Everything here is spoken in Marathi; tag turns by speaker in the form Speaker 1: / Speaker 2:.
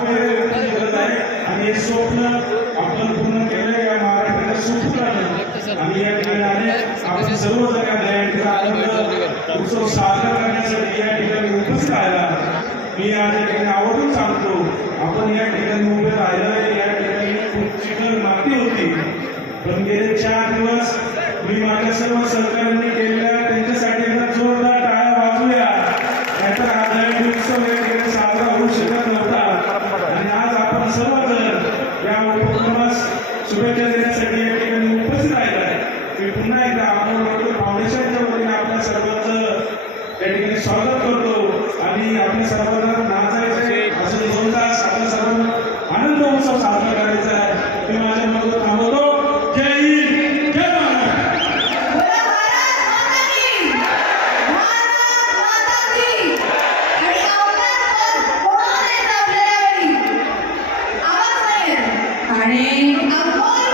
Speaker 1: पहिली गरज आहे आणि हे स्वप्न आपण पूर्ण केलं या महाराष्ट्राच्या सुपुत्रानं. आणि या ठिकाणी आपण सर्वजण या ठिकाणी उत्सव साजरा करण्यासाठी या ठिकाणी उपस्थित राहिला. मी या ठिकाणी आवडून सांगतो आपण या ठिकाणी उभे राहिलं या ठिकाणी खूप चिकन माती होती. पण गेले चार दिवस मी माझ्या सर्व सहकार्यांनी आज आपण या उपक्रमास शुभेच्छा देण्यासाठी या ठिकाणी उपस्थित राहिला आहे मी पुन्हा एकदा अमोल फाउंडेशनच्या वतीने आपल्या सर्वांचं या ठिकाणी स्वागत
Speaker 2: Amen.